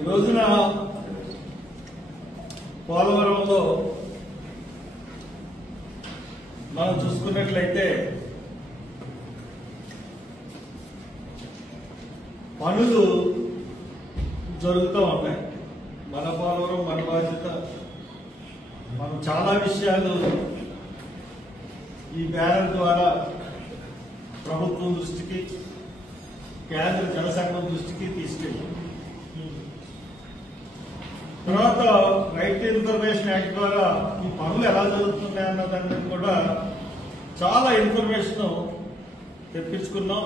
ఈ రోజున పోలవరంలో మనం చూసుకున్నట్లయితే పనులు జరుగుతూ ఉన్నాయి. మన పోలవరం మన బాధ్యత. మనం చాలా విషయాలు ఈ బ్యానర్ ద్వారా ప్రభుత్వం దృష్టికి, కేంద్ర జనసంఘం దృష్టికి తీసుకెళ్ళాం. తర్వాత రైట్ ఇన్ఫర్మేషన్ యాక్ట్ ద్వారా ఈ పనులు ఎలా జరుగుతున్నాయి అన్న దాని మీద కూడా చాలా ఇన్ఫర్మేషన్ తెప్పించుకున్నాం.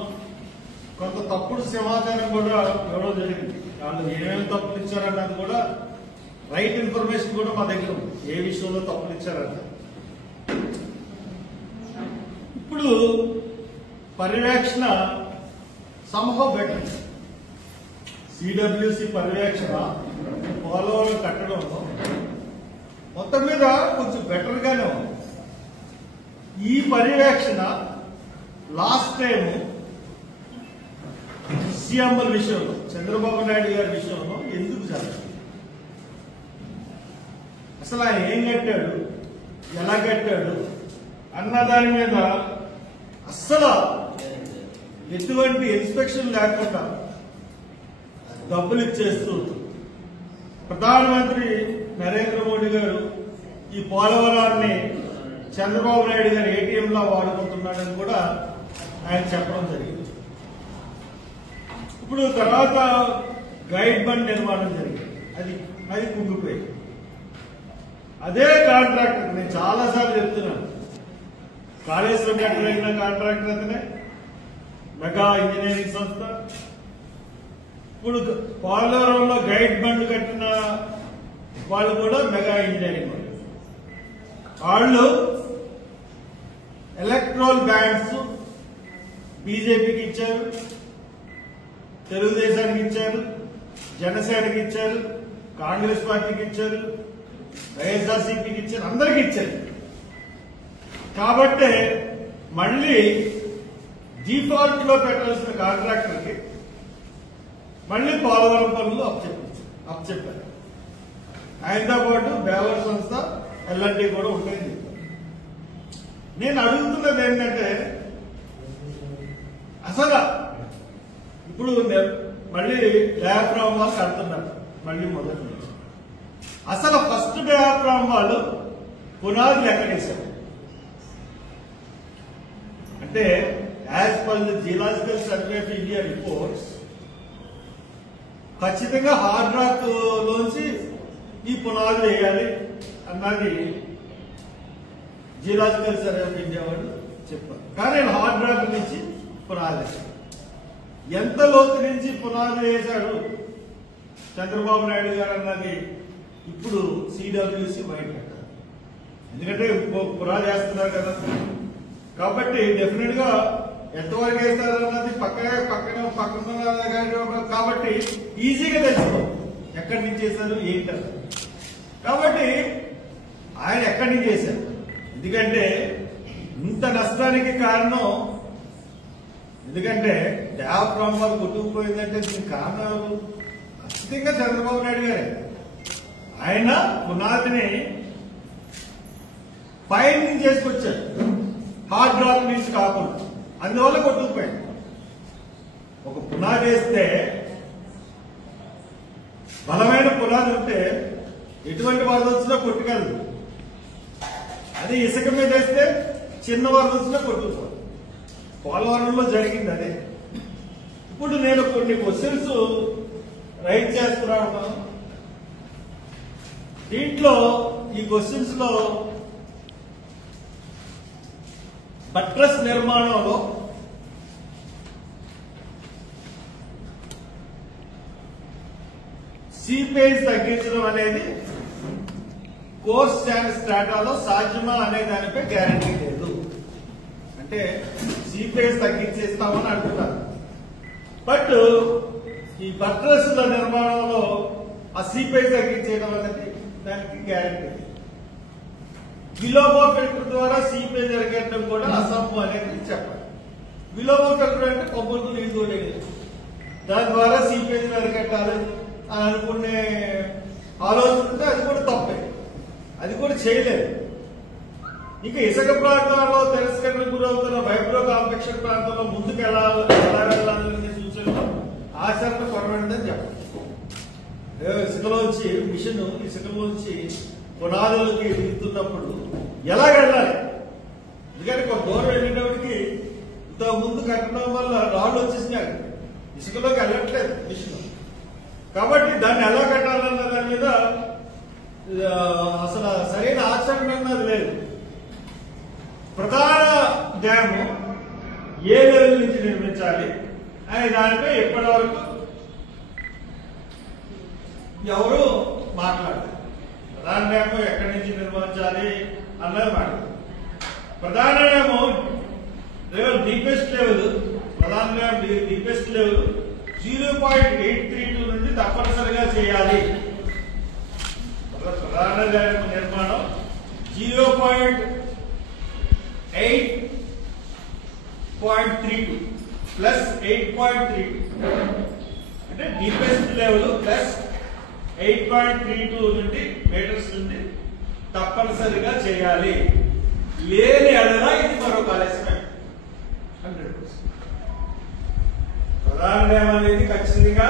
కొంత తప్పుడు సమాచారం కూడా ఇవ్వడం జరిగింది. వాళ్ళు ఏమేమి తప్పులు ఇచ్చారన్నది కూడా రైట్ ఇన్ఫర్మేషన్ కూడా మా దగ్గర ఉంది. ఏ విషయంలో తప్పులు ఇచ్చారన్న ఇప్పుడు పర్యవేక్షణ సంహవ్ బెటర్. సిడబ్ల్యూసి పర్యవేక్షణ పోలవరం కట్టడంలో మొత్తం మీద కొంచెం బెటర్ గానే ఉంది. ఈ పర్యవేక్షణ లాస్ట్ టైం సీఎంల విషయంలో, చంద్రబాబు నాయుడు గారి విషయంలో ఎందుకు జరగదు? అసలు ఆయన ఏం కట్టాడు, ఎలా కట్టాడు అన్న దాని మీద అస్సలు ఎటువంటి ఇన్స్పెక్షన్ లేకుండా డబ్బులు ఇచ్చేస్తూ ప్రధానమంత్రి నరేంద్ర మోడీ గారు ఈ పోలవరాన్ని చంద్రబాబు నాయుడు గారు ఏటీఎంలా వాడుకుంటున్నాడని కూడా ఆయన చెప్పడం జరిగింది. ఇప్పుడు తర్వాత గైడ్ బండ్ నిర్మాణం జరిగింది. అది కుంగిపోయింది. అదే కాంట్రాక్టర్, నేను చాలాసార్లు చెప్తున్నాను, కాళేశ్వరం కట్టగలిగిన కాంట్రాక్టర్ అతనే, మెగా ఇంజనీరింగ్ సంస్థ. ఇప్పుడు పోలవరంలో గైడ్ బండ్ కట్టిన వాళ్ళు కూడా మెగా ఇంజనీరింగ్ వాళ్ళు. ఎలక్ట్రల్ బ్యాండ్స్ బీజేపీకి ఇచ్చారు, తెలుగుదేశానికి ఇచ్చారు, జనసేనకి ఇచ్చారు, కాంగ్రెస్ పార్టీకి ఇచ్చారు, వైఎస్ఆర్సీపీకి ఇచ్చారు, అందరికి ఇచ్చారు. కాబట్టి మళ్ళీ డిఫాల్ట్ లో పెట్టాల్సిన కాంట్రాక్టర్కి మళ్ళీ పోలవరం పనులు అప్పచెప్పారు. ఆయనతో పాటు బేవర్ సంస్థ, ఎల్ఎన్టీ కూడా ఉంటాయని చెప్పారు. నేను అడుగుతున్నది ఏంటంటే, అసలు ఇప్పుడు మళ్ళీ డయాఫ్రామ్ వాళ్ళు కడుతున్నారు మళ్ళీ మొదటి నుంచి. అసలు ఫస్ట్ డయాఫ్రామ్ వాళ్ళు పునాదులు ఎక్కడేశారు అంటే, as per the geological survey of India reports, ఖచ్చితంగా హార్డ్ రాక్ లోంచి ఈ పునాదులు వేయాలి అన్నది జియోలాజికల్ సర్వే ఆఫ్ ఇండియా వాళ్ళు చెప్పారు. కానీ హార్డ్ రాక్ నుంచి పునాదులు వేశారు. ఎంత లోతు నుంచి పునాదులు వేశాడు చంద్రబాబు నాయుడు గారు అన్నది ఇప్పుడు సిడబ్ల్యూసి బయట పెట్టారు. ఎందుకంటే పునాది వేస్తున్నారు కదా, కాబట్టి డెఫినెట్ గా ఎంతవరకు వేస్తారు అన్నది పక్కన కాబట్టి ఈజీగా తెలుసుకోవాలి ఎక్కడి నుంచి చేశారు ఏంటది. కాబట్టి ఆయన ఎక్కడి నుంచి చేశారు, ఎందుకంటే ఇంత నష్టానికి కారణం, ఎందుకంటే డయాఫ్రామ్ వాళ్ళు కొట్టుకుపోయిందంటే దీనికి కారణం ఖచ్చితంగా చంద్రబాబు నాయుడు గారే. ఆయన పునాదిని పై నుంచి చేసుకొచ్చారు, హార్డ్ రాక్ నుంచి కాకుండా, అందువల్ల కొట్టుకుపోయింది. ఒక పునాది వేస్తే, బలమైన పునాది ఉంటే ఎటువంటి వరద వచ్చినా కొట్టుకెళ్ళదు. అది ఇసుక మీద వేస్తే చిన్న వరద వచ్చినా కొట్టుకుపోదు. పోలవరంలో జరిగింది అదే. ఇప్పుడు నేను కొన్ని క్వశ్చన్స్ రైట్ చేస్తున్నాను. దీంట్లో ఈ క్వశ్చన్స్ లో బట్రస్ నిర్మాణంలో సీపేజ్ తగ్గించడం అనేది కోర్స్ స్ట్రాటాలో సాధ్యమా అనే దానిపై గ్యారంటీ లేదు. అంటే సీపేజ్ తగ్గించేస్తామని అంటున్నారు. బట్ ఈ బట్రస్ల నిర్మాణంలో ఆ సీపేజ్ తగ్గించేయడం అనేది దానికి గ్యారంటీ. విలోమ ఫిల్టర్ ద్వారా సీపేజ్ అరికట్టడం కూడా అసంభవం అనేది చెప్పాలి. విలోమ ఫిల్టర్ అంటే కొబ్బరికి నీళ్లు తోడేది, దాని ద్వారా సీపేజ్ అరికట్టాలి అని అనుకునే ఆలోచన అది కూడా తప్పే, అది కూడా చేయలేదు. ఇక ఇసుక ప్రాంతాల్లో తిరస్కరణకు గురవుతున్న వైబ్రో కాంప్లెక్షన్ ప్రాంతంలో ముందుకు ఎలా వెళ్ళాలనే సూచనలు ఆచరణ కొరబడిందని చెప్పండి. ఇసుకలోంచి మిషన్ ఇసుకలోంచి పునాదులకి దిగుతున్నప్పుడు ఎలా వెళ్ళాలి? ఎందుకంటే కొంత దూరం వెళ్ళేటప్పటికి ఇంత ముందు కట్టడం వల్ల రాళ్ళు వచ్చేసినాయి, ఇసుకలోకి వెళ్ళట్లేదు మిషన్. కాబట్టి దాన్ని ఎలా కట్టాలన్న దాని మీద అసలు సరైన ఆచరణ అన్నది లేదు. ప్రధాన డ్యాము ఏ లెవెల్ నుంచి నిర్మించాలి అనే దానిపై ఇప్పటి వరకు ఎవరు మాట్లాడారు. ప్రధాన డ్యాము ఎక్కడి నుంచి నిర్మించాలి అన్నది మాట్లాడారు. ప్రధాన డ్యాము డీపెస్ట్ లెవెల్, ప్రధాన డ్యామ్ డీపెస్ట్ లెవెల్ 0.832 నుండి తప్పనిసరిగా చేయాలి. ప్రధాన డ్యామ్ నిర్మాణం 0.8.32 ప్లస్ 8.32 అంటే డీపెస్ట్ లెవెల్ ప్లస్ 8.32 నుండి మీటర్స్ నుండి తప్పనిసరిగా చేయాలి. లేని ఎడల ఇది మరొక ఆలస్యం 100%. ప్రధాన డ్యామ్ అనేది ఖచ్చితంగా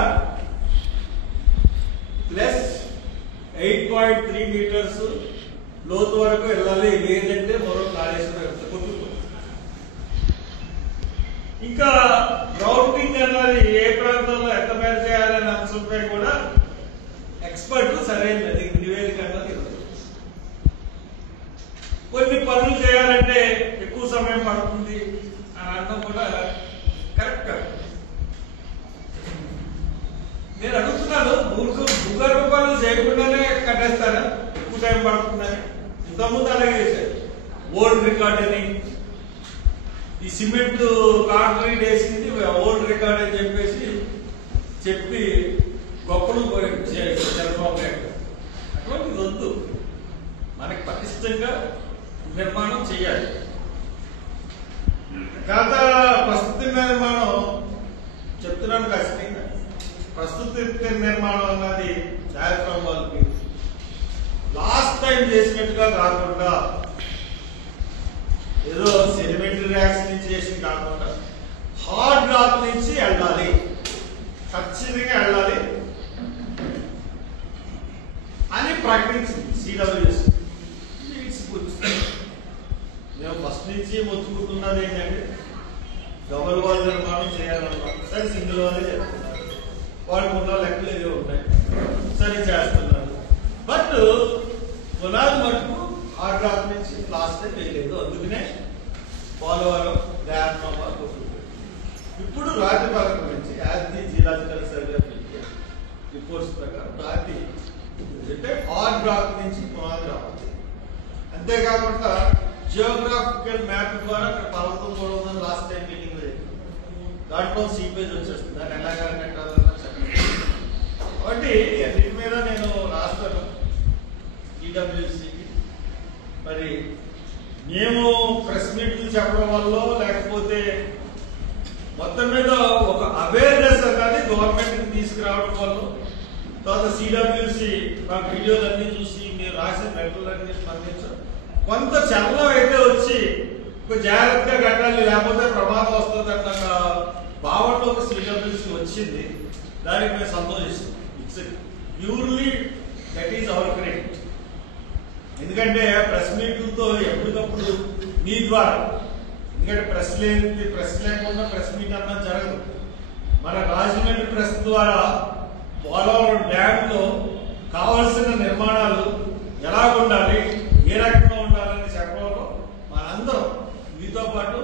ప్లస్ 8.3 మీటర్స్ లోతు వరకు వెళ్ళాలి, లేదంటే మరో కాళేశ్వరం కొట్టుకుంటుంది. ఇంకా గ్రౌండింగ్ అన్నది ఏ ప్రాంతంలో ఎంత మేర చేయాలనే అంశంపై కూడా ఎక్స్పర్ట్ సరైన నివేదిక అన్నది ఇవ్వదు. కొన్ని పనులు చేయాలంటే ఎక్కువ సమయం పడుతుంది అని అనడం కూడా కరెక్ట్ కాదు. నేను అడుగుతున్నాను, భూగర్భ పనులు చేయకుండానే కట్టేస్తారా? ఎక్కువ టైం పడుతుందని ఇంతకుముందు అలాగే చేశారు. ఓల్డ్ రికార్డ్ అని ఈ సిమెంట్ కాంక్రీట్ వేసింది ఓల్డ్ రికార్డ్ అని చెప్పి గొప్పలు చంద్రబాబు నాయుడు. అటువంటిది వద్దు, మనకి పటిష్టంగా నిర్మాణం చేయాలి. గత ప్రస్తుత నిర్మాణం చెప్తున్నాను ఖచ్చితంగా, ప్రస్తుత నిర్మాణం అన్నది డయాఫ్రామ్ వాళ్ళకి లాస్ట్ టైం చేసినట్టుగా కాకుండా ఏదో సెడిమెంటరీ ర్యాక్స్ నుంచి చేసి కాకుండా హార్డ్ రాక్ నుంచి వెళ్ళాలి, ఖచ్చితంగా వెళ్ళాలి అని ప్రకటించింది సిడబ్ల్యూఎస్. మేము ఫస్ట్ నుంచి మొత్తుకుంటున్నది ఏంటంటే డబుల్ వాల్ నిర్మాణం చేయాలన్నమాట. సరే సింగిల్ వాలే చేస్తున్నారు, వాళ్ళకు ఉన్న లెక్కలు ఏవో ఉన్నాయి, సరే చేస్తున్నారు. బట్ పునాది మటుకు హార్డ్ రాక్ నుంచి లాస్ట్ టైం వేయలేదు, అందుకనే పోలవరం డ్యామ్ ఇప్పుడు రాతి పథకం నుంచి as the geological survey reports ప్రకారం రాతి అంటే హార్డ్ రాక్ నుంచి పునాది రావాలి. అంతేకాకుండా జియోగ్రాఫికల్ మ్యాప్ ద్వారా అక్కడ పర్వతం కూడా ఉందని లాస్ట్ టైం మీటింగ్ లో దాంట్లో సీపేజ్ వచ్చేస్తుంది, దాన్ని ఎలా కట్టాలన్నా చెప్పండి. కాబట్టి అన్నిటి మీద నేను రాస్తాను ఈడబ్ల్యూసీకి. మరి మేము ప్రెస్ మీట్లు చెప్పడం వల్ల లేకపోతే మొత్తం మీద ఒక అవేర్నెస్ అనేది గవర్నమెంట్ తీసుకురావడం వల్ల, తర్వాత సిడబ్ల్యూసి మా వీడియోలన్నీ చూసి మీరు రాసిన లెటర్లన్నీ స్పందించడం, కొంత చలనం అయితే వచ్చి జాగ్రత్తగా కట్టాలి లేకపోతే ప్రమాదం వస్తుంది అన్న భావనలో ఒక సిడబ్ల్యూసి వచ్చింది. దానికి మేము సంతోషిస్తాం. It's purely that is our credit. ఎందుకంటే ప్రెస్ మీట్లతో ఎప్పటికప్పుడు మీ ద్వారా, ఎందుకంటే ప్రెస్ లేకుండా ప్రెస్ మీట్ అన్నా జరగదు. మన రాజమండ్రి ప్రెస్ ద్వారా పోలవరం డ్యామ్ లో కావలసిన నిర్మాణాలు ఎలా ఉండాలి, ఏ రకంగా ఉండాలని చెప్పడంలో మనందరం మీతో పాటు